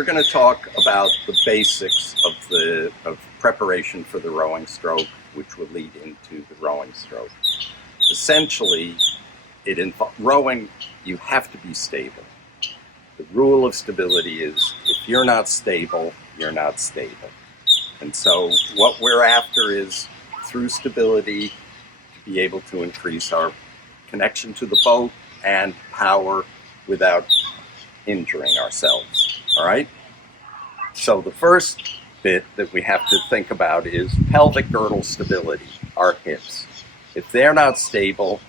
we're going to talk about the basics of preparation for the rowing stroke, which will lead into the rowing stroke. Essentially, rowing, you have to be stable. The rule of stability is if you're not stable, you're not stable. And so what we're after is, through stability, to be able to increase our connection to the boat and power without injuring ourselves. All right? So the first bit that we have to think about is pelvic girdle stability, our hips. If they're not stable,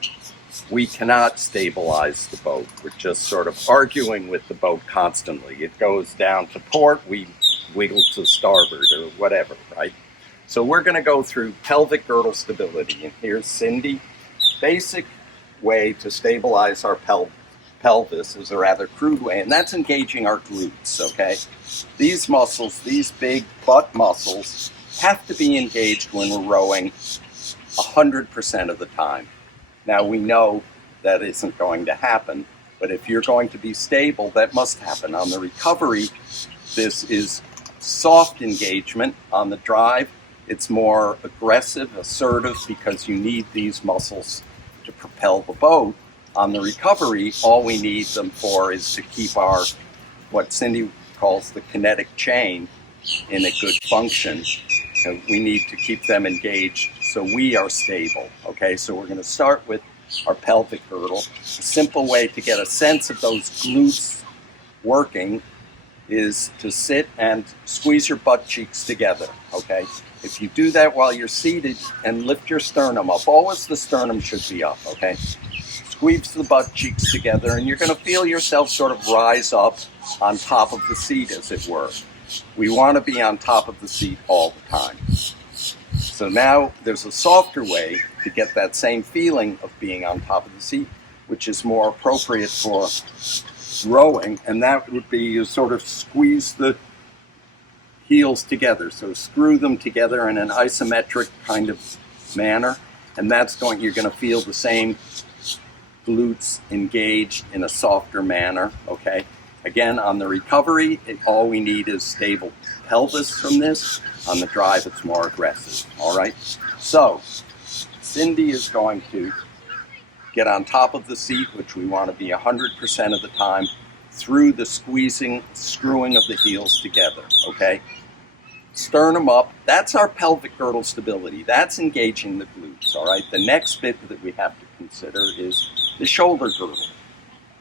we cannot stabilize the boat. We're just sort of arguing with the boat constantly. It goes down to port, we wiggle to starboard or whatever, right? So we're going to go through pelvic girdle stability. And here's Cindy. Basic way to stabilize our pelvis is a rather crude way, and that's engaging our glutes, okay? These muscles, these big butt muscles, have to be engaged when we're rowing 100% of the time. Now, we know that isn't going to happen, but if you're going to be stable, that must happen. On the recovery, this is soft engagement. On the drive, it's more aggressive, assertive, because you need these muscles to propel the boat. On the recovery, all we need them for is to keep our, what Cindy calls the kinetic chain, in a good function. And we need to keep them engaged so we are stable. Okay, so we're going to start with our pelvic girdle. A simple way to get a sense of those glutes working is to sit and squeeze your butt cheeks together. Okay, if you do that while you're seated and lift your sternum up, always the sternum should be up. Okay, squeeze the butt cheeks together, and you're going to feel yourself sort of rise up on top of the seat, as it were. We want to be on top of the seat all the time. So now there's a softer way to get that same feeling of being on top of the seat, which is more appropriate for rowing, and that would be you sort of squeeze the heels together. So screw them together in an isometric kind of manner, and you're going to feel the same glutes engaged in a softer manner, okay? Again, on the recovery, all we need is stable pelvis from this. On the drive, it's more aggressive, all right? So, Cindy is going to get on top of the seat, which we want to be 100% of the time, through the squeezing, screwing of the heels together, okay? Sternum up, that's our pelvic girdle stability. That's engaging the glutes, all right? The next bit that we have to consider is the shoulder girdle.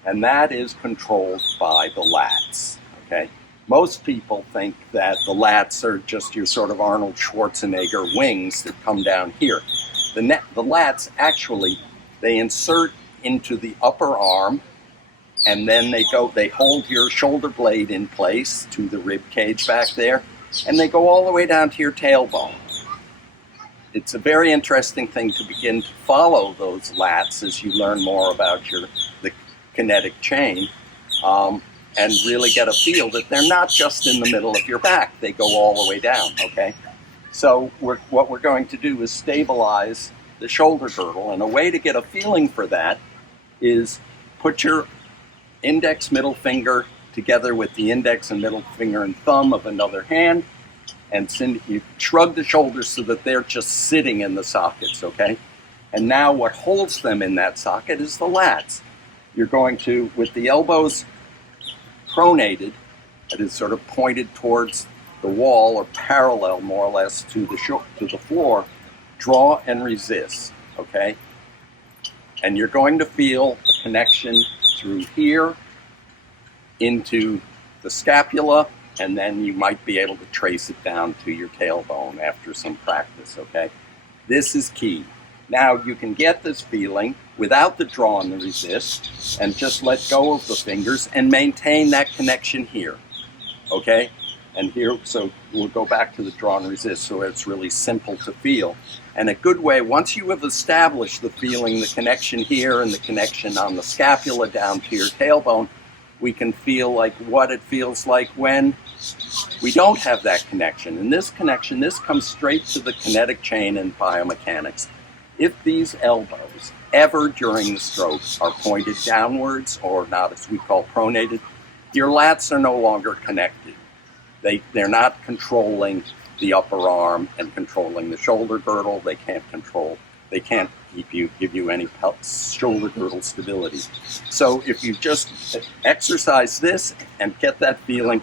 And that is controlled by the lats, okay? Most people think that the lats are just your sort of Arnold Schwarzenegger wings that come down here. The lats actually, they insert into the upper arm, and then they hold your shoulder blade in place to the rib cage back there, and they go all the way down to your tailbone. It's a very interesting thing to begin to follow those lats as you learn more about the kinetic chain, and really get a feel that they're not just in the middle of your back, they go all the way down, okay? So what we're going to do is stabilize the shoulder girdle, and a way to get a feeling for that is put your index middle finger together with the index and middle finger and thumb of another hand, and you shrug the shoulders so that they're just sitting in the sockets, okay? And now what holds them in that socket is the lats. You're going to, with the elbows pronated, that is sort of pointed towards the wall or parallel more or less to the floor, draw and resist, okay? And you're going to feel a connection through here into the scapula, and then you might be able to trace it down to your tailbone after some practice, okay? This is key. Now you can get this feeling without the draw and the resist, and just let go of the fingers and maintain that connection here, okay? And here, so we'll go back to the draw and resist so it's really simple to feel. And a good way, once you have established the feeling, the connection here and the connection on the scapula down to your tailbone, we can feel like what it feels like when we don't have that connection. And this connection, this comes straight to the kinetic chain in biomechanics. If these elbows ever during the stroke are pointed downwards or not, as we call pronated, your lats are no longer connected. They're not controlling the upper arm and controlling the shoulder girdle. They can't give you any shoulder girdle stability. So if you just exercise this and get that feeling,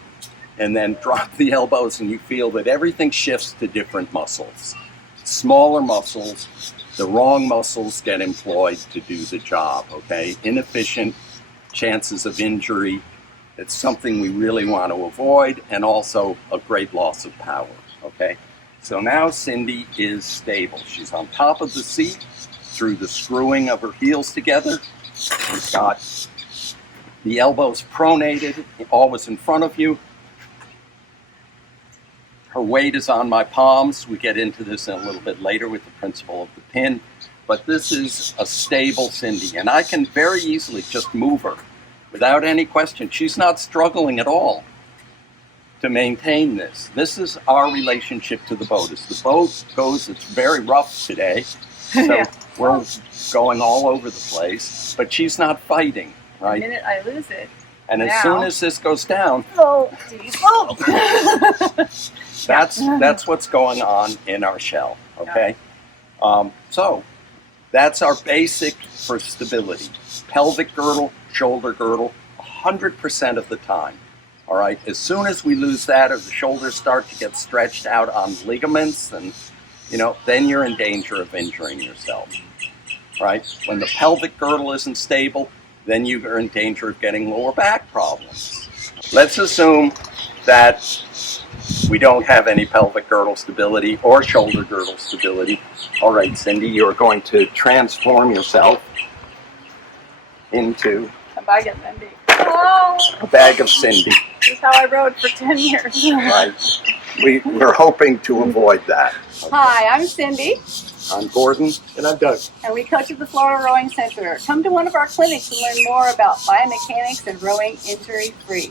and then drop the elbows, and you feel that everything shifts to different muscles. Smaller muscles, the wrong muscles get employed to do the job, okay? Inefficient, chances of injury. It's something we really want to avoid, and also a great loss of power, okay? So now Cindy is stable. She's on top of the seat through the screwing of her heels together. She's got the elbows pronated, always in front of you. Her weight is on my palms. We get into this in a little bit later with the principle of the pin. But this is a stable Cindy, and I can very easily just move her without any question. She's not struggling at all to maintain this. This is our relationship to the boat. As the boat goes, it's very rough today, so we're going all over the place, but she's not fighting, right? The minute I lose it. And as soon as this goes down, that's what's going on in our shell, okay? So that's our basic for stability. Pelvic girdle, shoulder girdle, 100% of the time, all right? As soon as we lose that, or the shoulders start to get stretched out on ligaments, and then you're in danger of injuring yourself, right? When the pelvic girdle isn't stable, then you are in danger of getting lower back problems. Let's assume that we don't have any pelvic girdle stability or shoulder girdle stability. All right, Cindy, you're going to transform yourself into a bag of Cindy. Oh, a bag of Cindy. This is how I rode for 10 years. Right. We're hoping to avoid that. Okay. Hi, I'm Cindy. I'm Gordon. And I'm Doug. And we coach at the Florida Rowing Center. Come to one of our clinics and learn more about biomechanics and rowing injury-free.